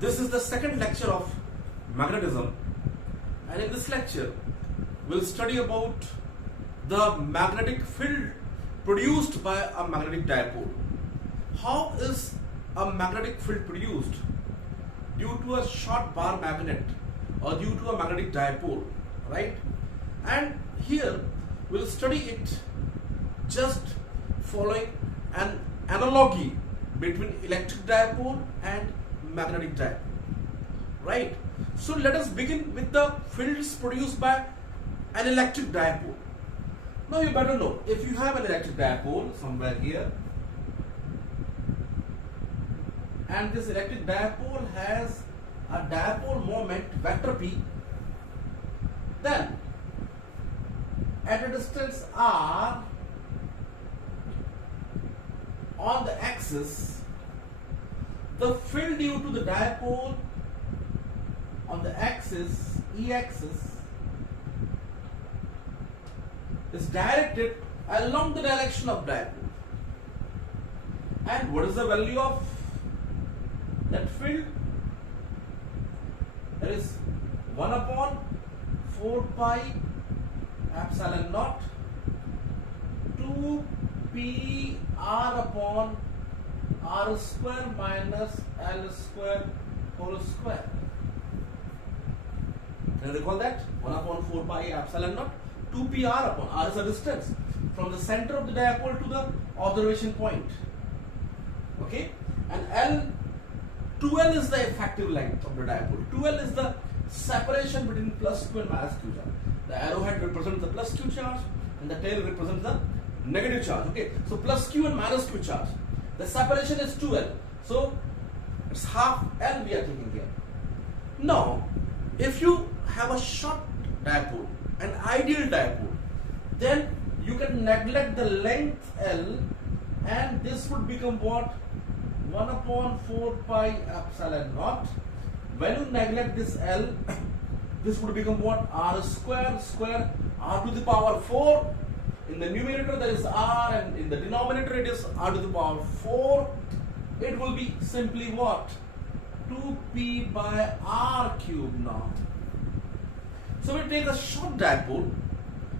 This is the second lecture of magnetism, and in this lecture we'll study about the magnetic field produced by a magnetic dipole. How is a magnetic field produced? Due to a short bar magnet or due to a magnetic dipole, right? And here we'll study it just following an analogy between electric dipole and magnetic dipole, right? So let us begin with the fields produced by an electric dipole. Now you better know, if you have an electric dipole somewhere here, and this electric dipole has a dipole moment vector P, then at a distance r on the axis, the field due to the dipole on the axis, E-axis, is directed along the direction of dipole. And what is the value of that field? That is 1 upon 4 pi epsilon naught 2 p r upon r square minus l square whole square. Can you recall that? 1 upon 4 pi epsilon naught 2 p r upon r is the distance from the center of the dipole to the observation point. Okay, and L 2L is the effective length of the dipole. 2L is the separation between plus q and minus q charge. The arrowhead represents the plus q charge and the tail represents the negative charge. Okay, so plus q and minus q charge. The separation is 2L. So it's half L we are taking here. Now, if you have a short dipole, an ideal dipole, then you can neglect the length L, and this would become what? 1 upon 4 pi epsilon naught. When you neglect this L, this would become what? R square r to the power 4. In the numerator there is r, and in the denominator it is r to the power 4. It will be simply what? 2p by r cube now. So we take a short dipole,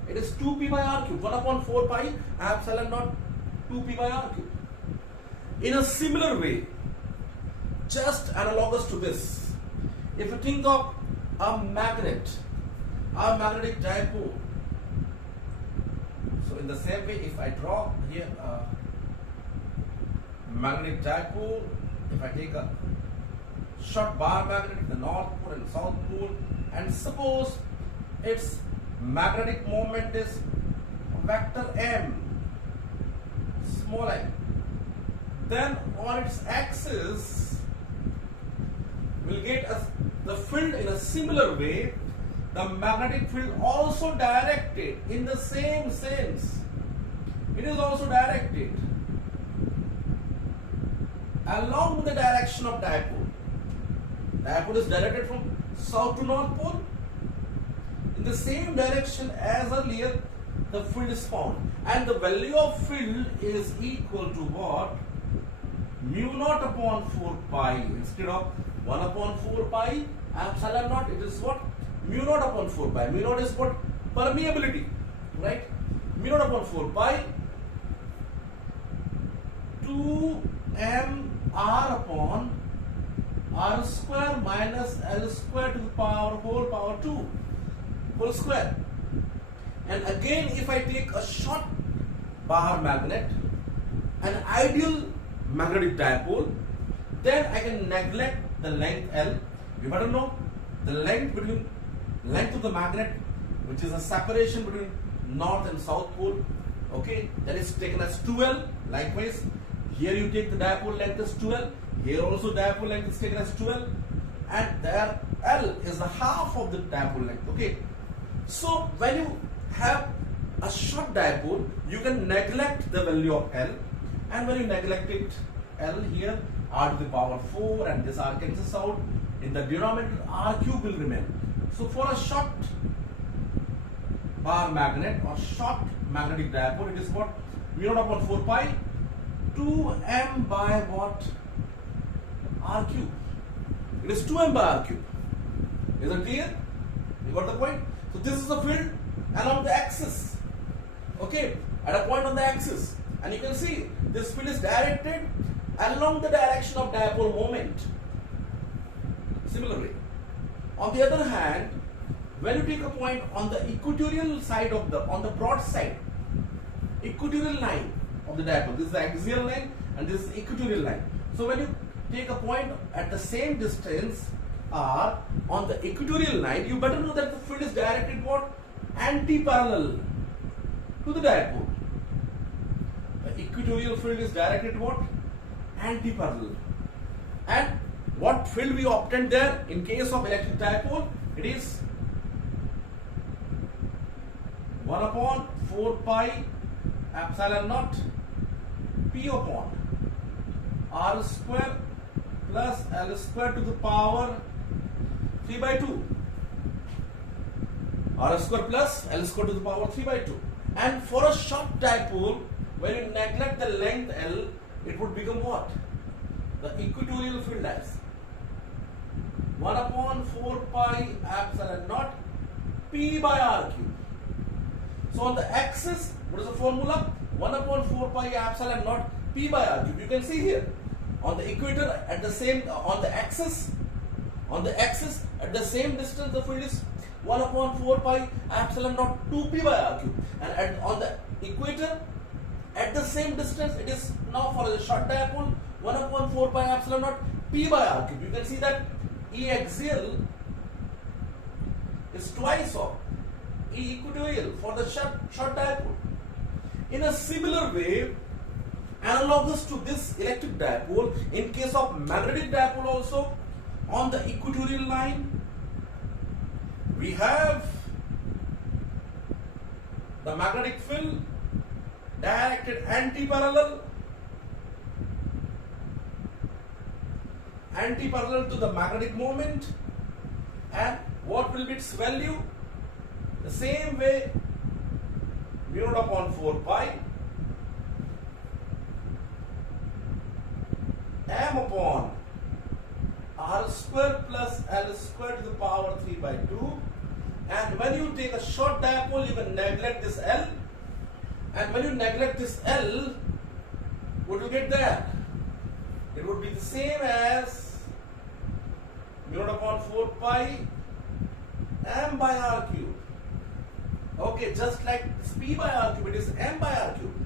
it is 2p by r cube, 1 upon 4 pi epsilon naught 2p by r cube. In a similar way, just analogous to this, if you think of a magnet, a magnetic dipole, so in the same way, if I draw here a magnetic dipole, if I take a short bar magnet, the north pole and south pole, and suppose its magnetic moment is vector m, small m, then on its axis we'll get the field in a similar way, the magnetic field also directed in the same sense. It is also directed along the direction of dipole. Dipole is directed from south to north pole. In the same direction as earlier, the field is found, and the value of field is equal to what? Mu naught upon 4 pi. Instead of 1 upon 4 pi epsilon naught, it is what? Mu naught upon 4 pi. Mu naught is what? Permeability, right? Mu naught upon 4 pi 2 m r upon r square minus l square to the power whole power 2 whole square. And again, if I take a short bar magnet, an ideal magnetic dipole, then I can neglect the length L. You better know the length of the magnet, which is a separation between north and south pole. Okay, that is taken as 2L. Likewise, here you take the dipole length as 2L. Here also dipole length is taken as 2L, and there L is the half of the dipole length. Okay, so when you have a short dipole, you can neglect the value of L, and when you neglect it, L here, r to the power 4, and this r cancels out. In the denominator, r cube will remain. So for a short bar magnet or short magnetic dipole, it is what? Mu naught upon 4 pi 2m by what? R cube. It is 2m by r cube. Is it clear? You got the point? So this is the field along the axis. Okay, at a point on the axis. And you can see this field is directed along the direction of dipole moment. Similarly, on the other hand, when you take a point on the equatorial side of on the broad side, equatorial line of the dipole, this is the axial line and this is the equatorial line. So when you take a point at the same distance r on the equatorial line, you better know that the field is directed what? Anti-parallel to the dipole. The equatorial field is directed what? Anti-parallel. And what field we obtained there in case of electric dipole? It is 1 upon 4 pi epsilon naught p upon r square plus l square to the power 3 by 2. R square plus L square to the power 3 by 2. And for a short dipole, when you neglect the length L, it would become what? The equatorial field as 1 upon 4 pi epsilon naught P by R cube. So on the axis, what is the formula? 1 upon 4 pi epsilon naught P by R cube. You can see here on the equator at the same on the axis at the same distance the field is 1 upon 4 pi epsilon naught 2p by r cube, and on the equator at the same distance it is now for the short dipole 1 upon 4 pi epsilon naught p by r cube. You can see that E axial is twice of E equatorial for the short dipole. In a similar way, analogous to this electric dipole, in case of magnetic dipole also, on the equatorial line we have the magnetic field directed anti-parallel to the magnetic moment, and what will be its value? The same way, mu naught upon 4 pi m upon r square plus l square to the power 3 by 2. And when you take a short dipole, you can neglect this L, and when you neglect this L, what do you get there? It would be the same as mu naught upon 4 pi m by r cube. Okay, just like this p by r cube, it is m by r cube.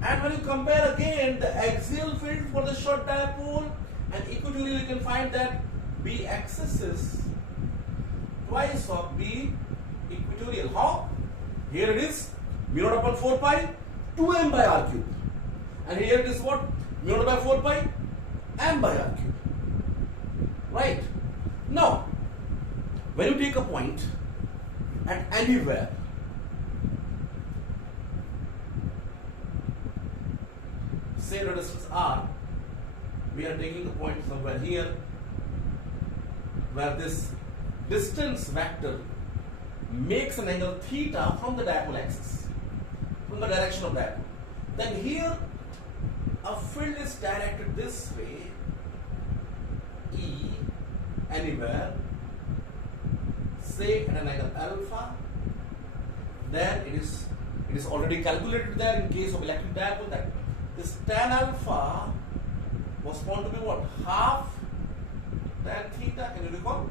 And when you compare again the axial field for the short dipole and equatorial, you can find that B axis is twice of B equatorial. How? Here it is mu naught upon 4 pi 2m by r cube, and here it is what? Mu naught by 4 pi m by r cube. Right? Now, when you take a point at anywhere, say the distance r, we are taking a point somewhere here where this distance vector makes an angle theta from the dipole axis, from the direction of dipole. Then here a field is directed this way, E, anywhere, say at an angle alpha. Then it is already calculated there in case of electric dipole that this tan alpha was found to be what? Half tan theta. Can you recall?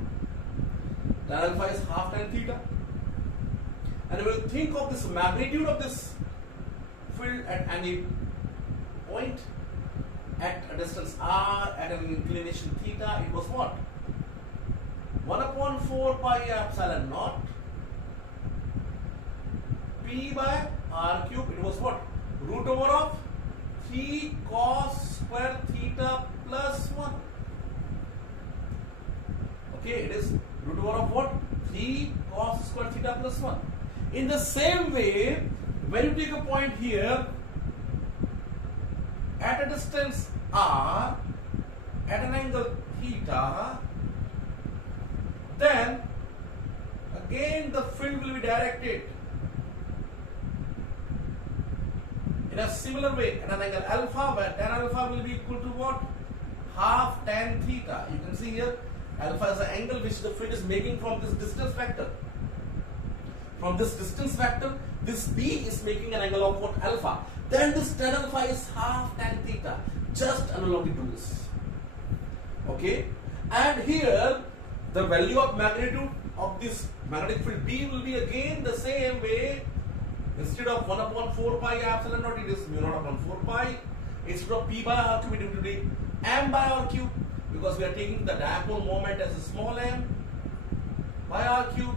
Tan alpha is half tan theta. And when you think of this magnitude of this field at any point at a distance r at an inclination theta, it was what? 1 upon 4 pi epsilon naught p by r cube. It was what? Root over of 3 cos square theta plus 1. Okay, it is root over of what? 3 cos square theta plus 1. In the same way, when you take a point here at a distance r at an angle theta, then again the field will be directed in a similar way at an angle alpha, where tan alpha will be equal to what? half tan theta. You can see here alpha is the angle which the field is making from this distance vector. From this distance vector, this B is making an angle of what? Alpha. Then this tan alpha is half tan theta. Just analogy to this. Okay? And here, the value of magnitude of this magnetic field B will be again the same way. Instead of 1 upon 4 pi epsilon naught, it is mu naught upon 4 pi. Instead of P by R cube, it will be M by R cube. Because we are taking the dipole moment as a small m by R cube.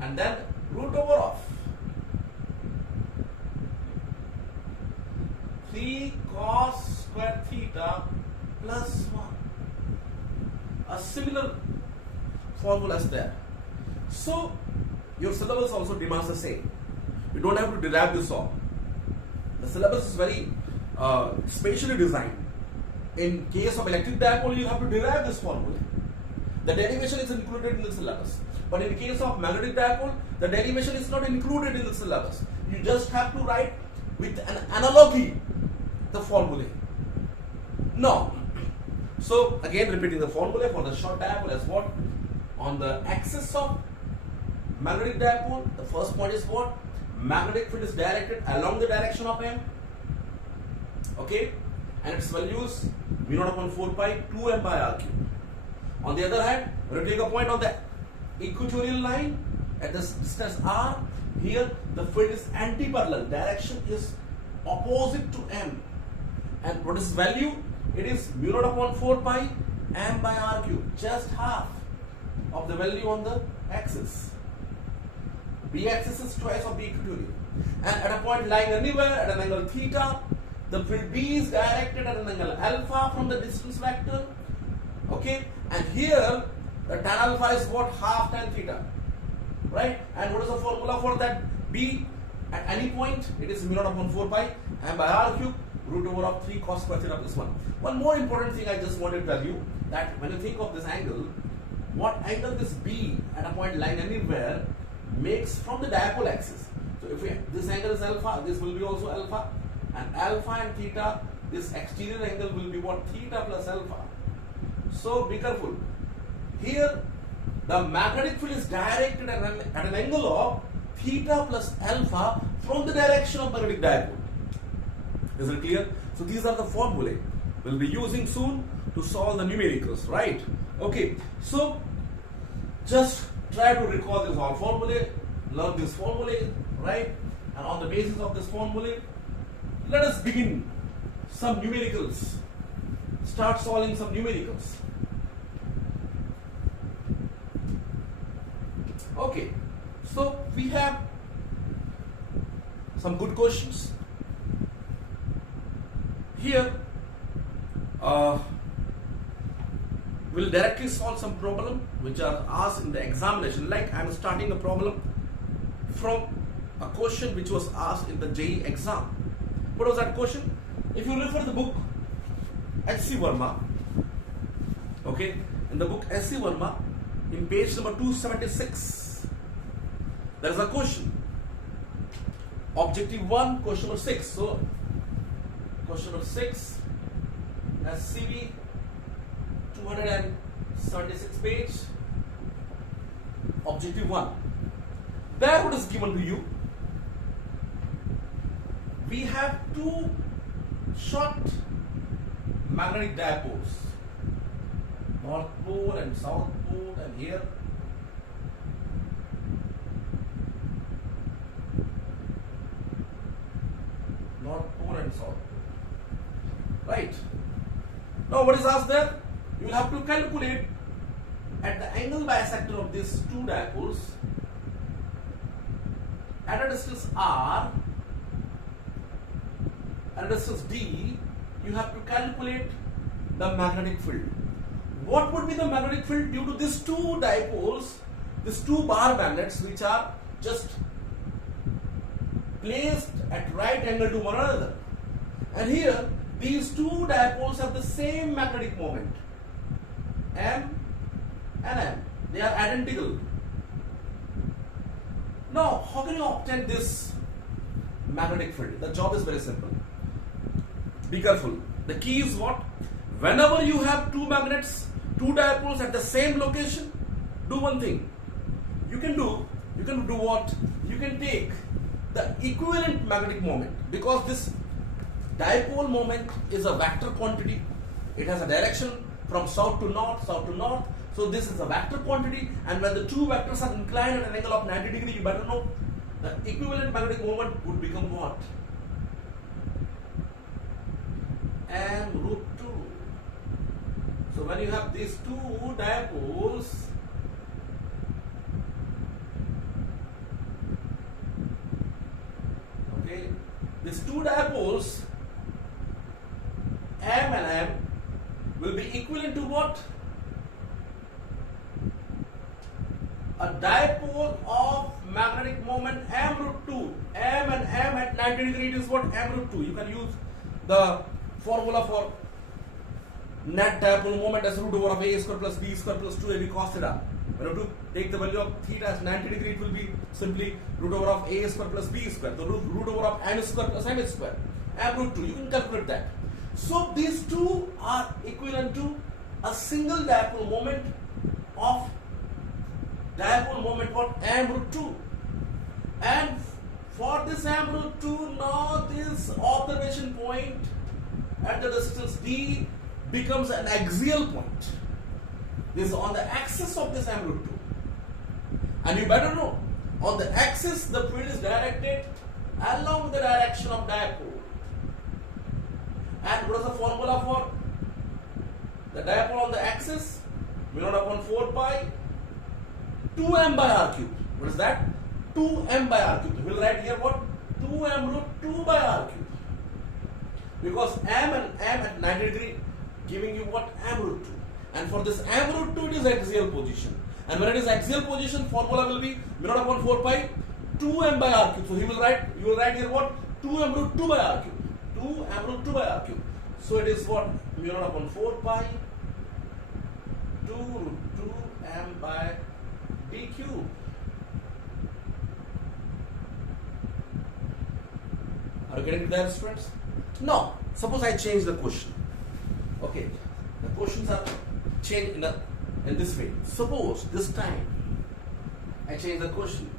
And then root over of 3 cos square theta plus 1. A similar formula is there. So your syllabus also demands the same. You don't have to derive this all. The syllabus is very spatially designed. In case of electric dipole, you have to derive this formula. The derivation is included in the syllabus. But in the case of magnetic dipole, the derivation is not included in the syllabus. You just have to write with an analogy the formulae. No. So again repeating the formula for the short dipole as what? On the axis of magnetic dipole, the first point is what? Magnetic field is directed along the direction of M. Okay? And its value is mu naught upon 4 pi 2m by R cube. On the other hand, when you take a point on the equatorial line at this distance R, here the field is anti-parallel. Direction is opposite to M. And what is value? It is mu naught upon 4 pi m by R cube. Just half of the value on the axis. B axis is twice of B equatorial. And at a point lying anywhere at an angle theta, the field B is directed at an angle alpha from the distance vector. Okay? And here the tan alpha is what? Half tan theta. Right? And what is the formula for that B at any point? It is mu naught upon 4 pi m by R cube root over of 3 cos square theta plus 1. One more important thing I just wanted to tell you, that when you think of this angle, what angle this B at a point lying anywhere makes from the dipole axis. So if this angle is alpha, this will be also alpha, and alpha and theta, this exterior angle will be what? Theta plus alpha. So be careful. Here the magnetic field is directed at an angle of theta plus alpha from the direction of magnetic dipole. Is it clear? So these are the formulae we'll be using soon to solve the numericals, right? Okay, so just try to recall this all formulae, learn this formulae, right? And on the basis of this formulae, let us begin some numericals. Start solving some numericals. Okay, so we have some good questions. Here, we'll directly solve some problem which are asked in the examination. Like I am starting a problem from a question which was asked in the JEE exam. What was that question? If you refer the book H.C. Verma, okay, in the book H.C. Verma, in page number 276, there is a question. Objective 1, question number 6. So, question number 6, SCV 276 page, objective 1. There what is given to you? We have two short magnetic dipoles, North Pole and South Pole, and here North Pole and South Pole. Right. Now what is asked there? You will have to calculate at the angle bisector of these two dipoles at a distance R, at a distance D, you have to calculate the magnetic field. What would be the magnetic field due to these two dipoles, these two bar magnets which are just placed at right angle to one another? And here these two dipoles have the same magnetic moment, M and M. They are identical. Now, how can you obtain this magnetic field? The job is very simple. Be careful. The key is what? Whenever you have two magnets, two dipoles at the same location, do one thing. You can do what? You can take the equivalent magnetic moment, because this dipole moment is a vector quantity. It has a direction from south to north, So this is a vector quantity, and when the two vectors are inclined at an angle of 90 degrees, you better know the equivalent magnetic moment would become what? M root 2. So when you have these two dipoles, okay, these two dipoles, M and M, will be equivalent to what? A dipole of magnetic moment M root 2. M and M at 90 degrees is what? M root 2. You can use the formula for net dipole moment as root over of A square plus B square plus 2AB cos theta. When you have to take the value of theta as 90 degrees, it will be simply root over of A square plus B square. The root over of M square plus M square. M root 2. You can calculate that. So these two are equivalent to a single dipole moment of dipole moment what? M root 2. And for this M root 2, now this observation point at the distance D becomes an axial point. This is on the axis of this M root 2. And you better know, on the axis the field is directed along the direction of dipole. And what is the formula for the dipole on the axis? mu naught upon 4 pi 2m by r cube. What is that? 2m by r cube. We will write here what? 2m root 2 by r cube. Because m and m at 90 degree giving you what? M root 2. And for this m root 2, it is axial position. And when it is axial position, formula will be mu naught upon 4 pi 2m by r cube. So you will write here what? 2m root 2 by r cube. 2m root 2 by r cube. So it is what? Mu naught upon 4 pi 2 root 2m by d cube. Are you getting there, students? Now, suppose I change the question. Okay, the questions are changed in this way. Suppose this time I change the question.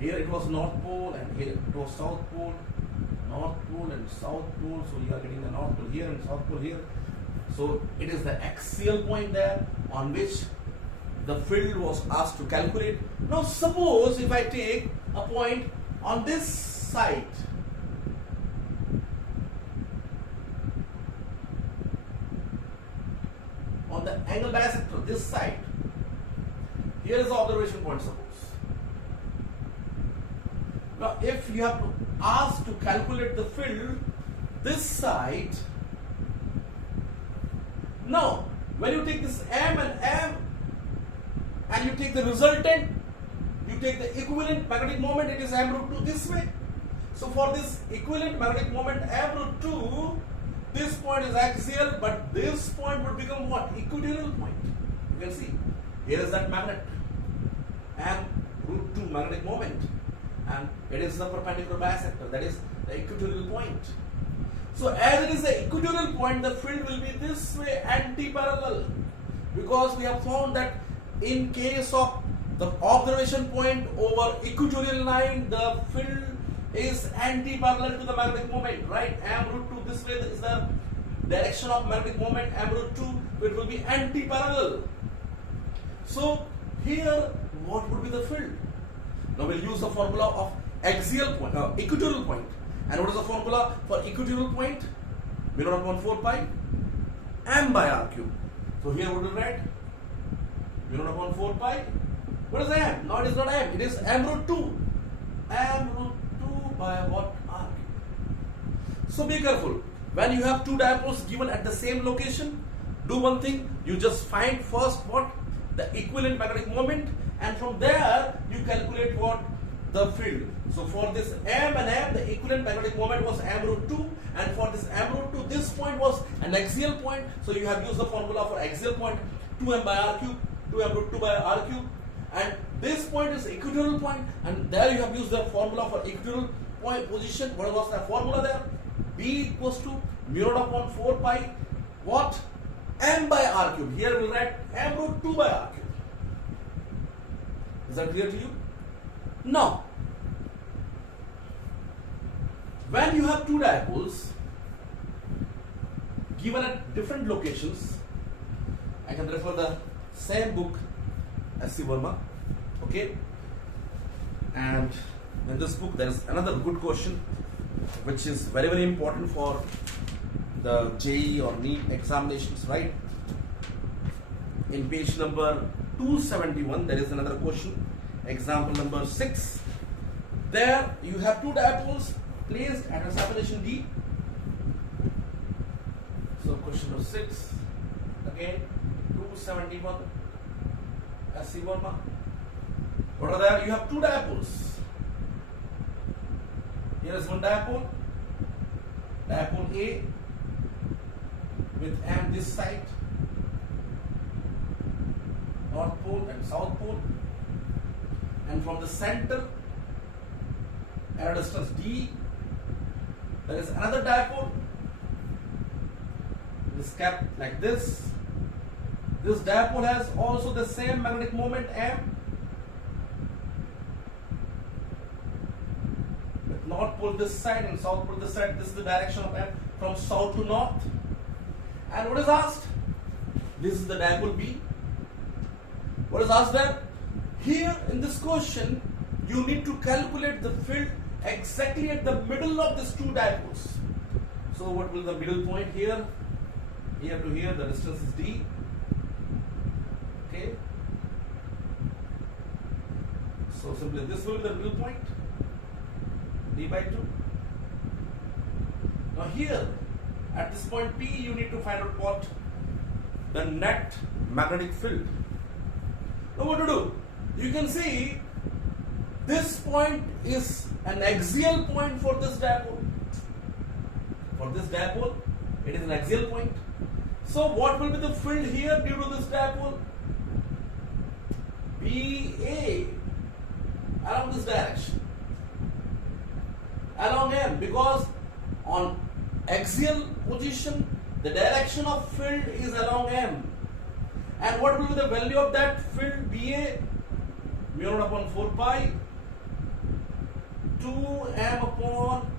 Here it was North Pole and here it was South Pole. North Pole and South Pole. So you are getting the North Pole here and South Pole here. So it is the axial point there on which the field was asked to calculate. Now suppose if I take a point on this side, on the angle bisector, this side, here is the observation point, suppose. Now if you have to ask to calculate the field this side, now when you take this m and you take the resultant, you take the equivalent magnetic moment, it is m root 2 this way. So for this equivalent magnetic moment m root 2, this point is axial, but this point would become what? Equatorial point. You can see here is that magnet m root 2 magnetic moment, and it is the perpendicular bisector, that is the equatorial point. So as it is the equatorial point, the field will be this way, anti-parallel, because we have found that in case of the observation point over equatorial line, the field is anti-parallel to the magnetic moment, right? M root 2 this way is the direction of magnetic moment, m root 2, it will be anti-parallel. So here what would be the field? Now we'll use the formula of axial point, equatorial point. And what is the formula for equatorial point? mu naught upon 4 pi m by r cube. So here what will write? mu naught upon 4 pi. What is m? No, it is not m. It is m root 2. M root 2 by what? R cube. So be careful. When you have two dipoles given at the same location, do one thing. You just find first what? The equivalent magnetic moment, and from there you calculate what? The field. So for this m and m, the equivalent magnetic moment was m root 2, and for this m root 2, this point was an axial point. So you have used the formula for axial point, 2m by r cube, 2m root 2 by r cube, and this point is equatorial point, and there you have used the formula for equatorial point position. What was the formula there? B equals to mu naught upon 4 pi what? M by r cube. Here we'll write m root 2 by r cube. Is that clear to you? Now, when you have two dipoles given at different locations, I can refer the same book as C. Verma, okay? And in this book there is another good question which is very, very important for the JEE or NEET examinations, right? In page number 271 there is another question, example number 6. There you have two dipoles placed at a separation D. So question number 6, again 271 SC1. What are there? You have two dipoles. Here is one dipole, dipole A with M this side, north pole and south pole, and from the center at a distance D there is another dipole. It is kept like this. This dipole has also the same magnetic moment M, with north pole this side and south pole this side. This is the direction of M from south to north. And what is asked? This is the dipole B. What is asked there? Here in this question, you need to calculate the field exactly at the middle of these two dipoles. So what will the middle point here? Here to here, the distance is D. Okay. So simply this will be the middle point, D by 2. Now here, at this point P, you need to find out what? The net magnetic field. Now what to do? You can see this point is an axial point for this dipole. For this dipole, it is an axial point. So what will be the field here due to this dipole? BA along this direction, along M, because on axial position the direction of field is along M. And what will be the value of that field BA? Mu naught upon 4 pi 2m upon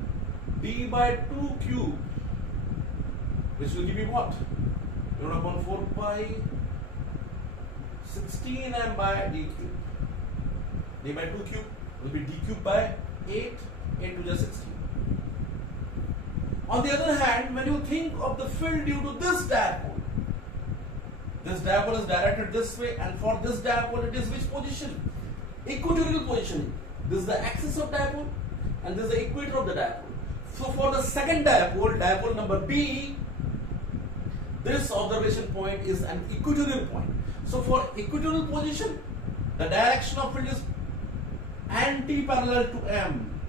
d by 2 cube, which will give you what? Mu naught upon 4 pi 16m by d cube. D by 2 cube will be d cube by 8 into the 16. On the other hand, when you think of the field due to this dipole is directed this way, and for this dipole it is which position? Equatorial positioning. This is the axis of dipole and this is the equator of the dipole. So for the second dipole number B, this observation point is an equatorial point. So for equatorial position, the direction of field is anti-parallel to M.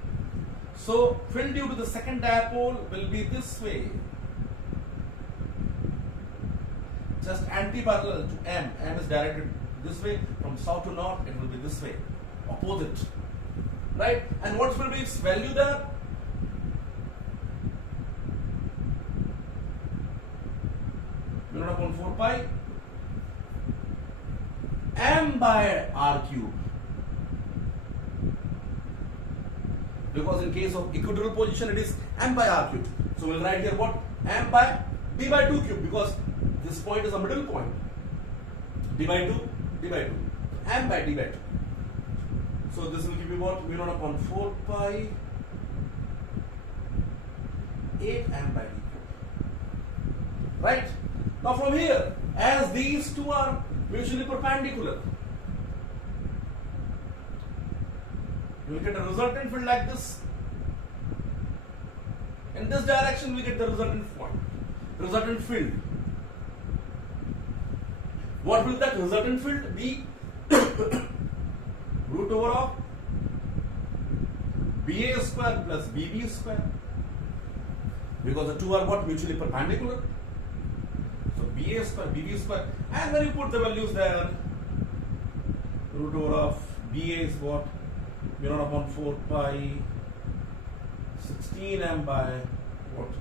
So field due to the second dipole will be this way, just anti-parallel to M. M is directed this way, from south to north it will be this way, opposite, right? And what will be its value there? Mu naught upon 4 pi M by R cube. Because in case of equatorial position it is M by R cube. So we'll write here what? M by D by 2 cube, because this point is a middle point. D by 2, M by D by 2. So this will give you what? Mu naught upon 4 pi 8m by D cube. Right? Now from here, as these two are mutually perpendicular, you will get a resultant field like this. In this direction we get the resultant field. What will that resultant field be? Root over of BA square plus BB square, because the two are what? Mutually perpendicular. So BA square, BB square, and when you put the values there, root over of BA is what? Mu naught upon 4 pi 16m by what?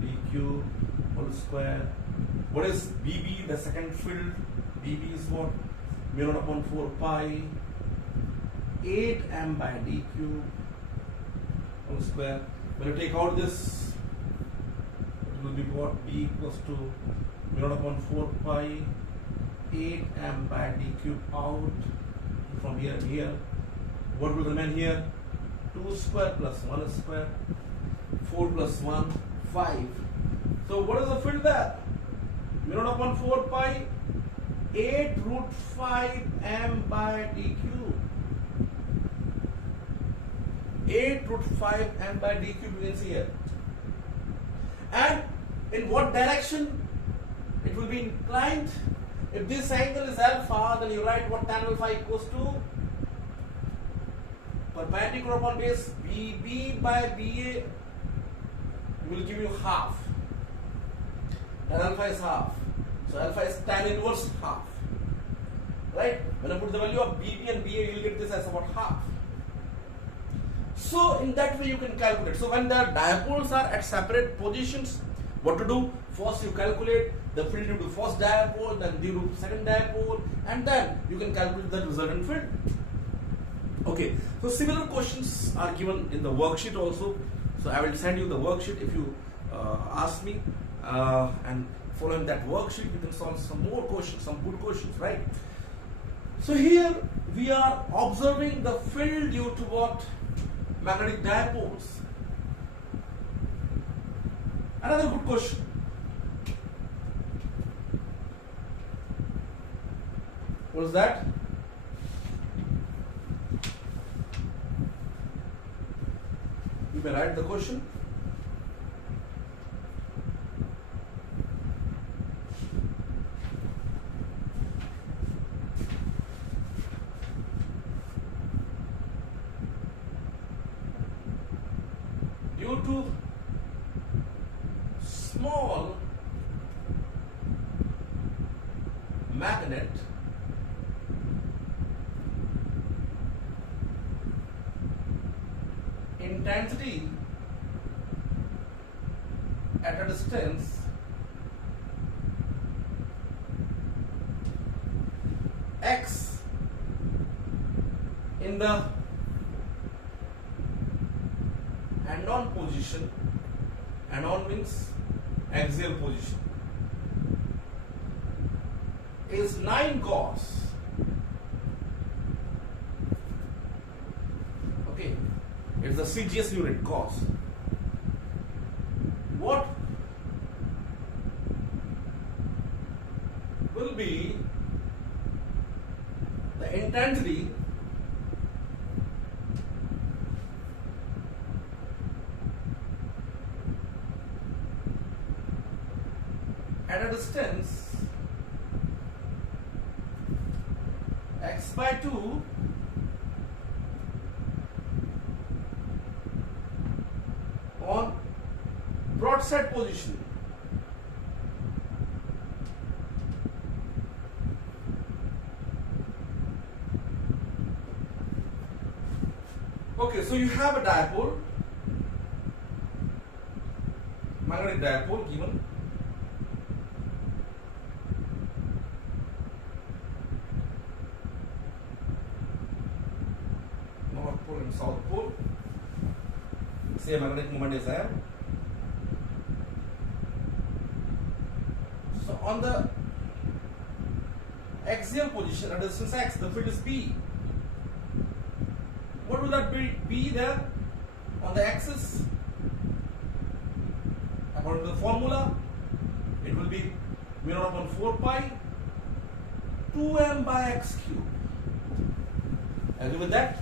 D cube. dq whole square. What is BB, the second field? BB is what? Mu naught upon 4 pi 8m by dq whole square. When you take out this, it will be what? B equals to mu naught upon 4 pi 8m by dq out from here and here. What will remain here? 2 square plus 1 square. 4 plus 1, 5. So what is the field there? Mu naught upon 4 pi 8 root 5 m by dq. 8 root 5 m by dq you can see here. And in what direction it will be inclined? If this angle is alpha, then you write what tan alpha equals to? Perpendicular upon base BB by BA will give you half. Tan alpha is half. So alpha is tan inverse half. Right? When I put the value of BB and BA, you will get this as about half. So in that way you can calculate. So when the dipoles are at separate positions, what to do? First you calculate the field due to first dipole, then due to second dipole, and then you can calculate the resultant field. Okay, so similar questions are given in the worksheet also. So I will send you the worksheet if you ask me, and following that worksheet you can solve some more questions, some good questions, right? So here we are observing the field due to what? Magnetic dipoles. Another good question. What is that? You may write the question. Due to small magnet, intensity at a distance x in the anon position, anon means axial position, is 9 Gauss. Okay, it's the CGS unit, Gauss. What will be the intensity at a distance x by 2 on broadside position? Okay, so you have a dipole, magnetic dipole given. North pole and south pole. Say magnetic moment is there. So on the axial position at distance x, the field is B. What will that be there on the axis? According to the formula, it will be mu naught upon 4 pi 2m by x cube. Agree with that?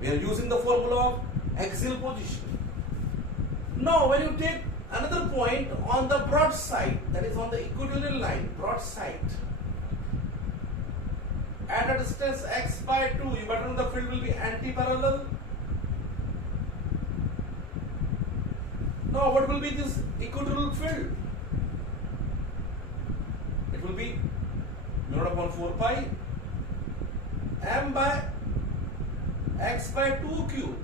We are using the formula of axial position. Now, when you take another point on the broad side, that is on the equatorial line, broad side, at a distance x by 2, you better know the field will be anti-parallel. Now, what will be this equatorial field? It will be mu naught upon 4 pi m by x by 2 cube.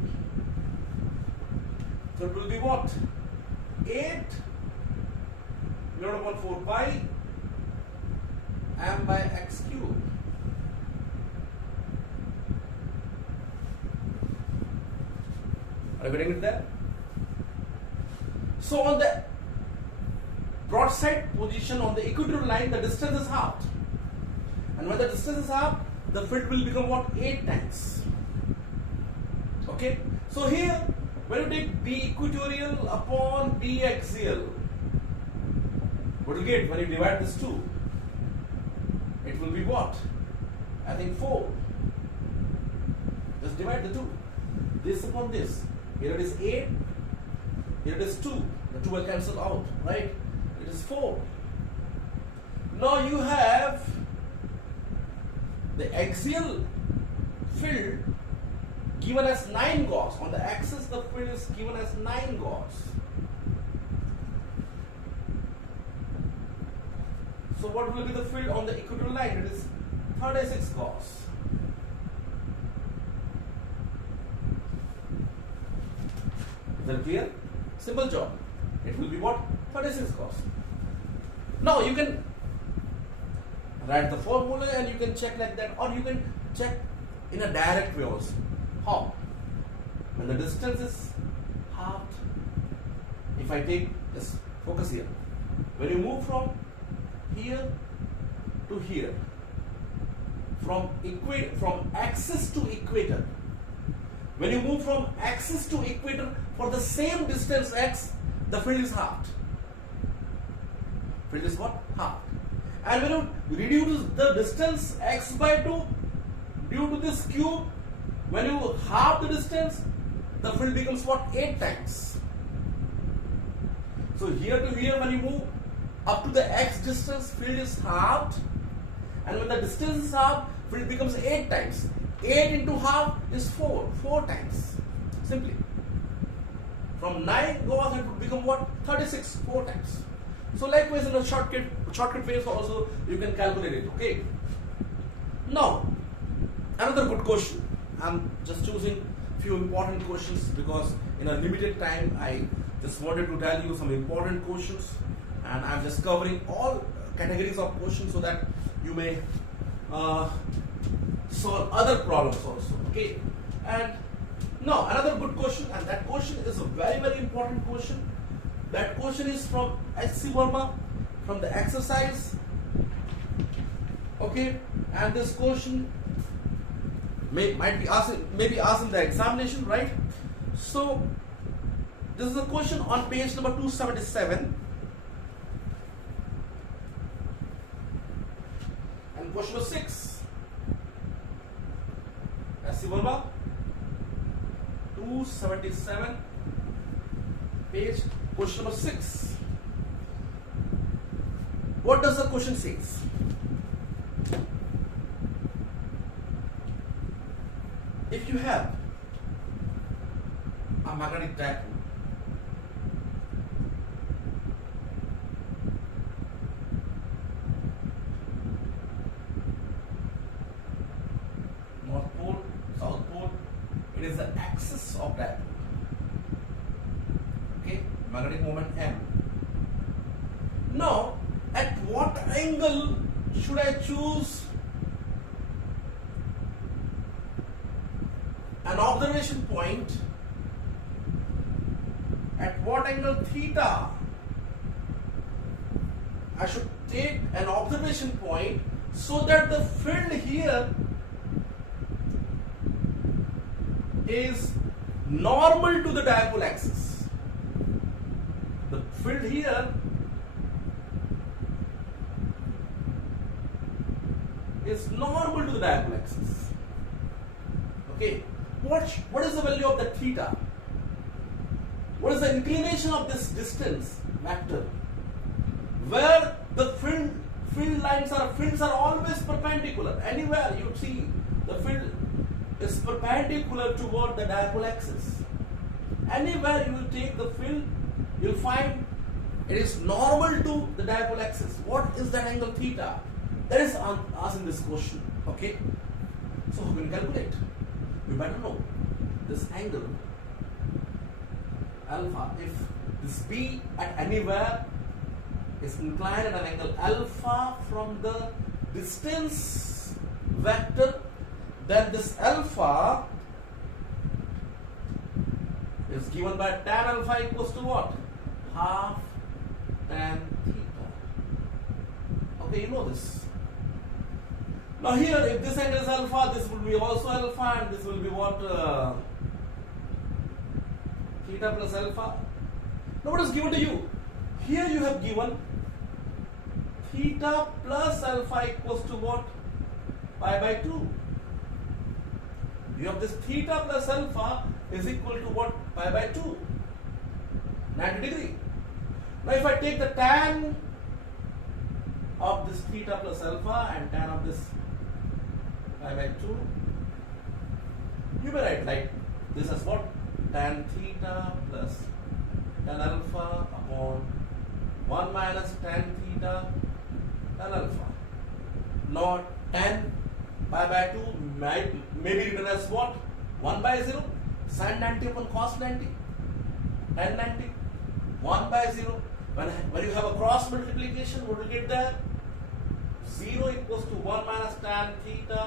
So it will be what? 8 mu naught upon 4 pi m by x cube. Are you getting it there? So on the broadside position on the equatorial line, the distance is halved. And when the distance is halved, the field will become what? 8 times. Okay? So here, when you take B equatorial upon B axial, what do you get when you divide this 2? It will be what? I think 4. Just divide the 2. This upon this. Here it is 8. Here it is 2. The 2 will cancel out, right? It is 4. Now you have the axial field given as 9 Gauss. On the axis, the field is given as 9 Gauss. So what will be the field on the equatorial line? It is 36 Gauss. Is that clear? Simple job. It will be what? 36 Gauss. Now you can write the formula and you can check like that, or you can check in a direct way also. How? When the distance is halved, if I take, just focus here. When you move from here to here, from axis to equator, when you move from axis to equator for the same distance x, the field is halved. Field is what? Halved. And when you reduce the distance x by 2 due to this cube, when you halve the distance, the field becomes what? 8 times. So here to here, when you move up to the x distance, field is halved. And when the distance is halved, field becomes 8 times. 8 into half is 4. 4 times. Simply. From 9 Gauss, it would become what? 36. 4 times. So likewise in a shortcut ways also you can calculate it. Okay. Now, another good question. I'm just choosing few important questions because in a limited time I just wanted to tell you some important questions, and I'm just covering all categories of questions so that you may solve other problems also. Okay. And now another good question, and that question is a very, very important question. That question is from H.C. Verma, from the exercise. Okay, and this question might be asked, maybe asked in the examination, right? So this is a question on page number 277, and question number 6. H.C. Verma, 277, page. Question number 6. What does the question say? If you have a magnetic dipole North pole, South pole, it is the axis of dipole. Okay, magnetic moment M. Now, at what angle should I choose an observation point? At what angle theta I should take an observation point so that the field here is normal to the dipole axis. The field here is normal to the dipole axis. Okay. What is the value of the theta? What is the inclination of this distance vector? Where the fields are always perpendicular. Anywhere you see the field is perpendicular toward the dipole axis. Anywhere you will take the field, you will find it is normal to the dipole axis. What is that angle theta? That is asked in this question. Okay. So how can you calculate? You better know this angle alpha. If this B at anywhere is inclined at an angle alpha from the distance vector, then this alpha is given by tan alpha equals to what? Half tan theta. Okay, you know this. Now here, if this angle is alpha, this will be also alpha, and this will be what? Theta plus alpha. Now what is given to you? Here you have given theta plus alpha equals to what? Pi by 2. You have this theta plus alpha is equal to what? Pi by 2. 90 degree. Now if I take the tan of this theta plus alpha and tan of this pi by 2, you may write like this as what? Tan theta plus tan alpha upon 1 minus tan theta tan alpha. Now tan pi by 2 may be written as what? 1 by 0 sin 90 upon cos 90, tan 90, 1 by 0. When you have a cross multiplication, what will get there? 0 equals to 1 minus tan theta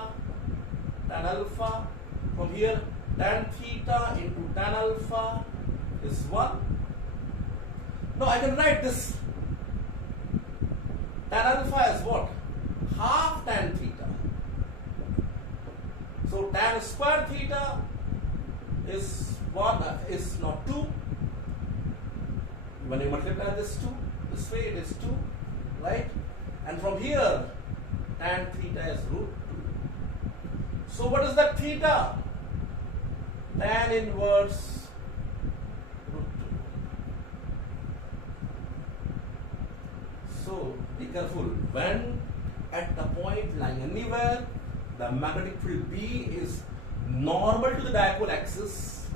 tan alpha. From here, tan theta into tan alpha is 1. Now I can write this tan alpha as what? Half tan theta. So tan square theta is 2. When you multiply this 2, this way it is 2, right? And from here, tan theta is root 2. So what is that theta? Tan inverse root 2. So be careful. When at the point lying anywhere, the magnetic field B is normal to the dipole axis,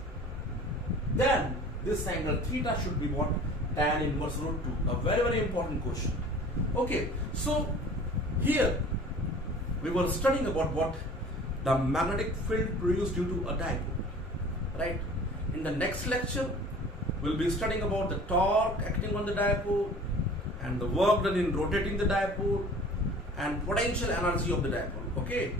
then this angle theta should be what? Tan inverse root 2. A very, very important question. Okay, so here we were studying about what? The magnetic field produced due to a dipole, right? In the next lecture, we'll be studying about the torque acting on the dipole and the work done in rotating the dipole and potential energy of the dipole. Okay.